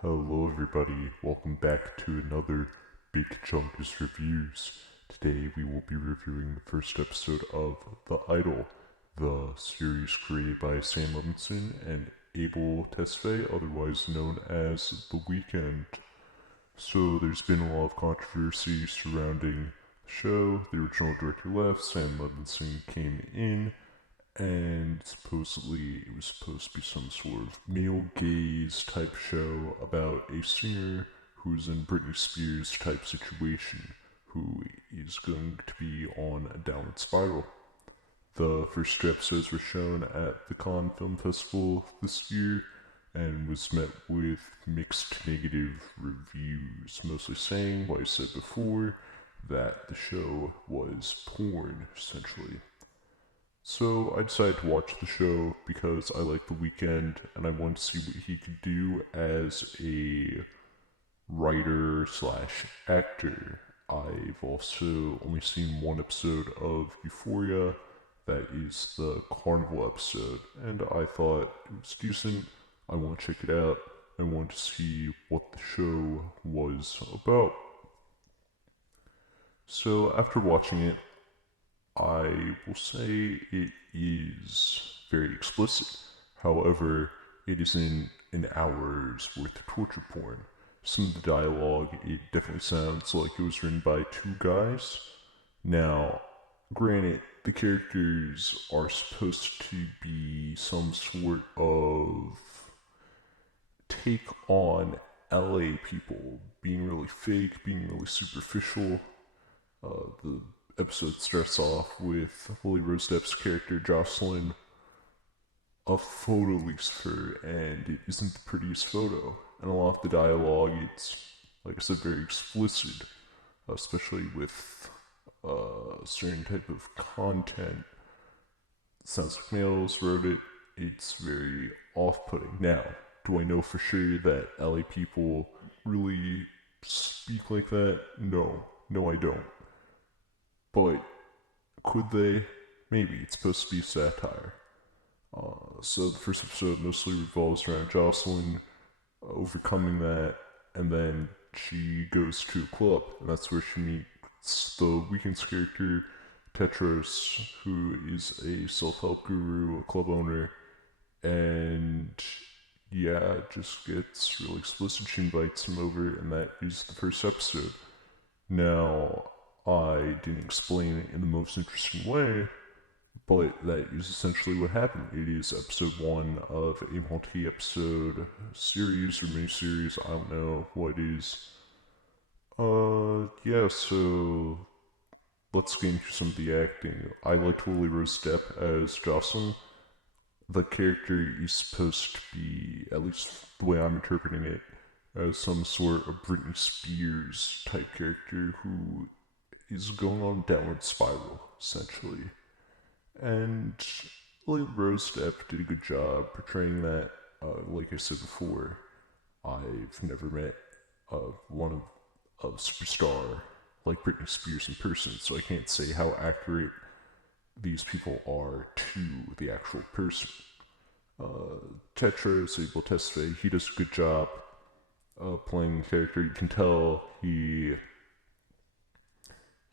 Hello everybody, welcome back to another Big Chungus Reviews. Today we will be reviewing the first episode of The Idol, the series created by Sam Levinson and Abel Tesfaye, otherwise known as The Weeknd. So there's been a lot of controversy surrounding the show. The original director left, Sam Levinson came in, and supposedly it was supposed to be some sort of male gaze type show about a singer who's in Britney Spears type situation who is going to be on a downward spiral. The first two episodes were shown at the Cannes Film Festival this year and was met with mixed negative reviews, mostly saying, like I said before, that the show was porn, essentially. So I decided to watch the show because I like The Weeknd and I wanted to see what he could do as a writer slash actor. I've also only seen one episode of Euphoria, that is the Carnival episode, and I thought it was decent. I want to check it out. I want to see what the show was about. So after watching it, I will say it is very explicit. However, it isn't an hour's worth of torture porn. Some of the dialogue, it definitely sounds like it was written by two guys. Now, granted, the characters are supposed to be some sort of take on LA people, being really fake, being really superficial. The episode starts off with Rose-Depp's character Jocelyn a photo leaks of her, and it isn't the prettiest photo. And a lot of the dialogue, it's, like I said, very explicit, especially with certain type of content. It sounds like males wrote it. It's very off-putting. Now, do I know for sure that LA people really speak like that? No, I don't. But could they? Maybe. It's supposed to be satire. So the first episode mostly revolves around Jocelyn overcoming that, and then she goes to a club, and that's where she meets the Weeknd's character, Tetros, who is a self-help guru, a club owner, and yeah, it just gets really explicit. She invites him over, and that is the first episode. Now, I didn't explain it in the most interesting way, but that is essentially what happened. It is episode one of a multi-episode series or mini-series. I don't know what it is. Yeah, so let's get into some of the acting. I liked Rose-Depp as Jocelyn. The character is supposed to be, at least the way I'm interpreting it, as some sort of Britney Spears type character who is going on a downward spiral, essentially. And Rose-Depp did a good job portraying that. Like I said before, I've never met one of a superstar like Britney Spears in person, so I can't say how accurate these people are to the actual person. Tetris, Abel Tesfaye, he does a good job playing the character. You can tell he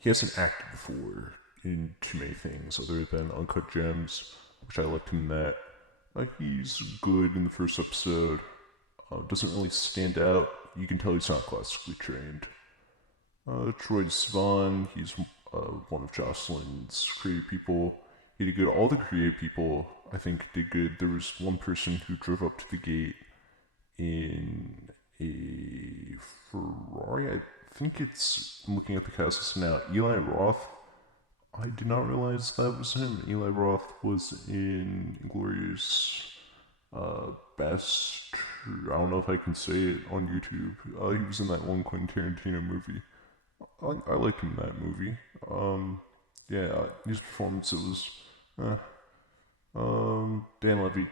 hasn't acted before in too many things other than Uncut Gems, which I liked him in that. He's good in the first episode. Doesn't really stand out. You can tell he's not classically trained. Troy Sivan, he's one of Jocelyn's creative people. He did good. All the creative people, I think, did good. There was one person who drove up to the gate in a Ferrari. I think I'm looking at the cast now. Eli Roth. I did not realize that was him. Eli Roth was in Glorious Best. I don't know if I can say it on YouTube. He was in that one Quentin Tarantino movie. I liked him in that movie. Yeah, his performance, it was. Dan Levy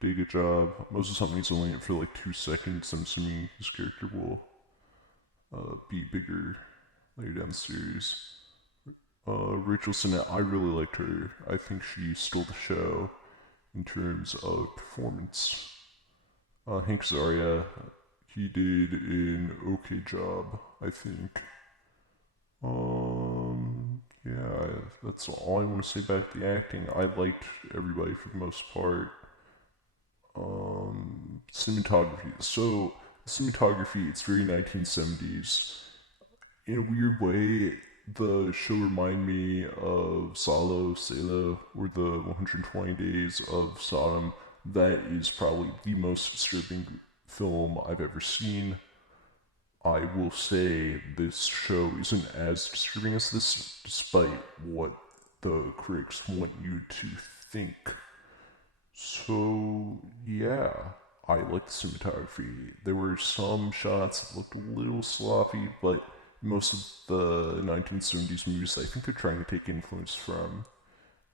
did a good job. Most of something he's only in it for like 2 seconds. I'm assuming his character will be bigger later down the series. Rachel Sennett, I really liked her. I think she stole the show in terms of performance. Hank Azaria, he did an okay job, I think. Yeah, that's all I want to say about the acting. I liked everybody for the most part. Cinematography. So, cinematography, it's very 1970s. In a weird way, the show reminded me of Salo, or the 120 Days of Sodom. That is probably the most disturbing film I've ever seen. I will say this show isn't as disturbing as this, despite what the critics want you to think. So, yeah, I like the cinematography. There were some shots that looked a little sloppy, but most of the 1970s movies, I think they're trying to take influence from.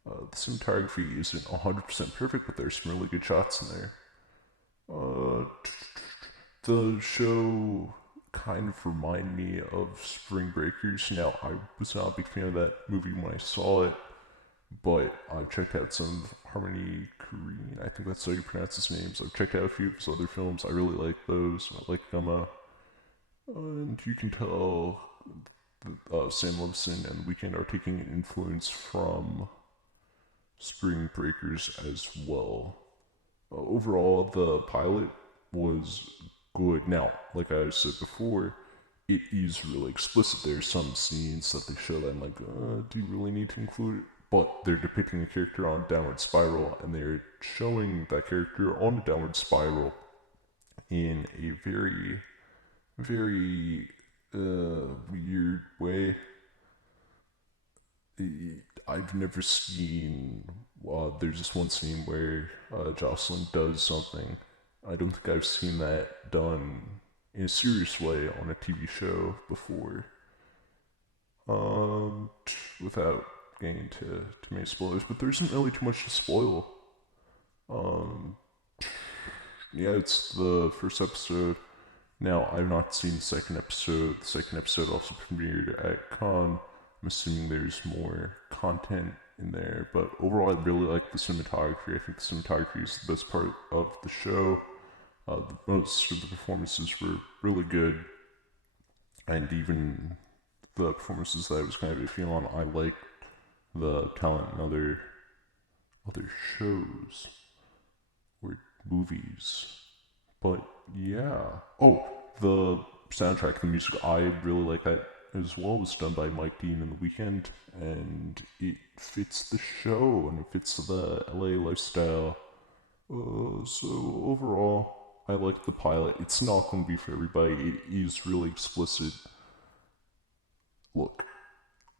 The cinematography isn't 100% perfect, but there's some really good shots in there. The show kind of reminded me of Spring Breakers. Now, I was not a big fan of that movie when I saw it, but I've checked out some of Harmony Korine. I think that's how you pronounce his names. I've checked out a few of his other films. I really like those. I like Gumma. And you can tell Sam Levinson and The Weeknd are taking an influence from Spring Breakers as well. Overall, the pilot was good. Now, like I said before, it is really explicit. There's some scenes that they show that I'm like, do you really need to include it? But they're depicting a character on a downward spiral, and they're showing that character on a downward spiral in a very, very weird way. I've never seen. There's this one scene where Jocelyn does something. I don't think I've seen that done in a serious way on a TV show before. Without getting into too many spoilers, but there isn't really too much to spoil. Yeah, it's the first episode. Now, I've not seen the second episode. The second episode also premiered at Cannes. I'm assuming there's more content in there, but overall, I really like the cinematography. I think the cinematography is the best part of the show. Most of the performances were really good, and even the performances that I was kind of iffy on, I liked the talent in other shows or movies. But yeah. Oh, the soundtrack, the music, I really like that as well. It was done by Mike Dean in The Weeknd, and it fits the show and it fits the LA lifestyle. So overall, I like the pilot. It's not going to be for everybody. It is really explicit. Look,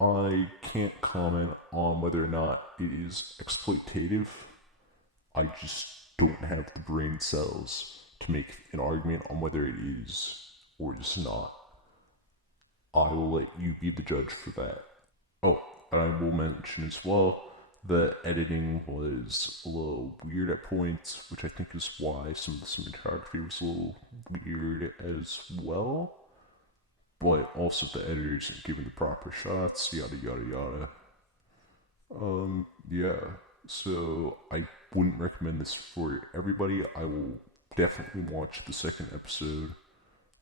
I can't comment on whether or not it is exploitative. I just don't have the brain cells to make an argument on whether it is or is not. I will let you be the judge for that. Oh, and I will mention as well, the editing was a little weird at points, which I think is why some of the cinematography was a little weird as well. But also the editors and given the proper shots, yada yada yada. Yeah. So I wouldn't recommend this for everybody. I will definitely watch the second episode.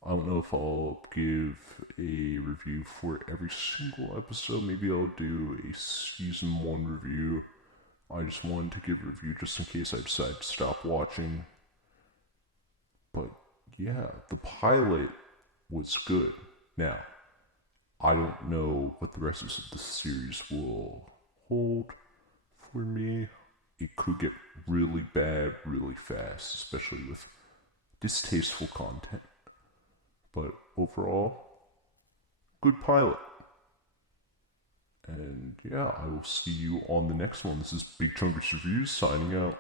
I don't know if I'll give a review for every single episode. Maybe I'll do a season 1 review. I just wanted to give a review just in case I decide to stop watching. But yeah, the pilot was good. Now, I don't know what the rest of the series will hold for me. It could get really bad really fast, especially with distasteful content. But overall, good pilot. And yeah, I will see you on the next one. This is Big Chungus Reviews signing out.